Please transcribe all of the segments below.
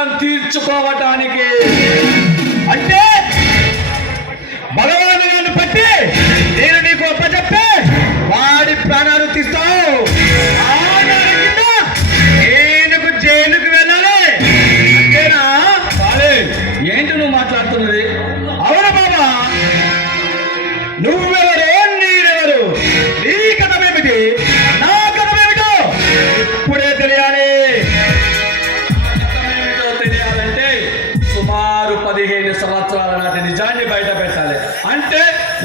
అవసరం తీర్చుకోవటానికి. అంటే భగవాను పట్టి నేను నీకు అప్పచెప్పి వాడి ప్రాణాలు తీస్తావు. నేను జైలుకు వెళ్ళాలి అంతేనా? ఏంటి నువ్వు మాట్లాడుతున్నది? అవును బాబా, నువ్వెవరు, నేనెవరు, నీ కథమేమిటి, నా కథమేమిటో ఇప్పుడే తెలియాలి. కథమేమిటో తెలియాలంటే సుమారు 15 సంవత్సరాల నాటి నిజాన్ని బయట పెట్టాలి. అంటే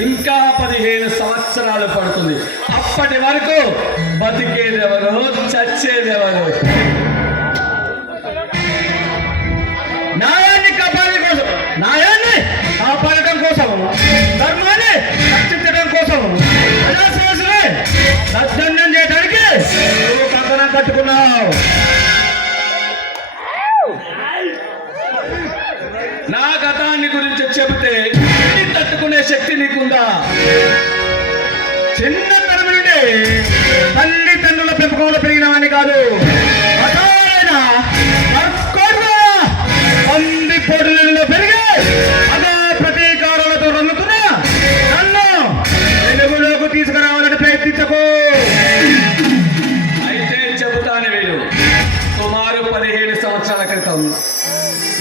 ఇంకా 15 సంవత్సరాలు పడుతుంది. అప్పటి వరకు బతికేదెవరు, చచ్చేదెవరు? న్యాయాన్ని కాపాడటం కోసం, ధర్మాన్ని రక్షించడం కోసం, ప్రజాశ్రేయస్సుని సద్దండం చేయడానికి నువ్వు కంకణం కట్టుకున్నావు. నా గతాన్ని గురించి చెబితే తట్టుకునే శక్తి నీకుందా? చిన్నతనం నుండి తల్లిదండ్రుల పెంపకంలో పెరిగినవాడిని కాదు. పంది పొడులలో పెరిగి అదే ప్రతీకారాలతో రంగుతున్నా నన్ను వెలుగులోకి తీసుకురావాలని ప్రయత్నించకు. అయితే చెబుతాను వీడు. సుమారు 15 సంవత్సరాల క్రితం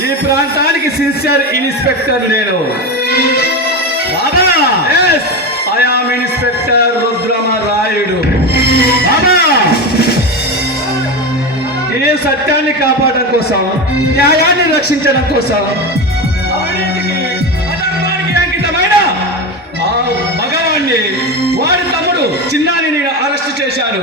ఈ ప్రాంతానికి సిన్సియర్ ఇన్స్పెక్టర్ నేను. బాబా, ఐ యామ్ ఇన్స్పెక్టర్ రుద్రమరాయుడు. బాబా, ఏ సత్యాన్ని కాపాడడం కోసం, న్యాయాన్ని రక్షించడం కోసం, అవినీతికి అధర్మానికి అంకితమైన ఆ భగవాన్ని వాడి తమ్ముడు చిన్నాని నేను అరెస్ట్ చేశాను.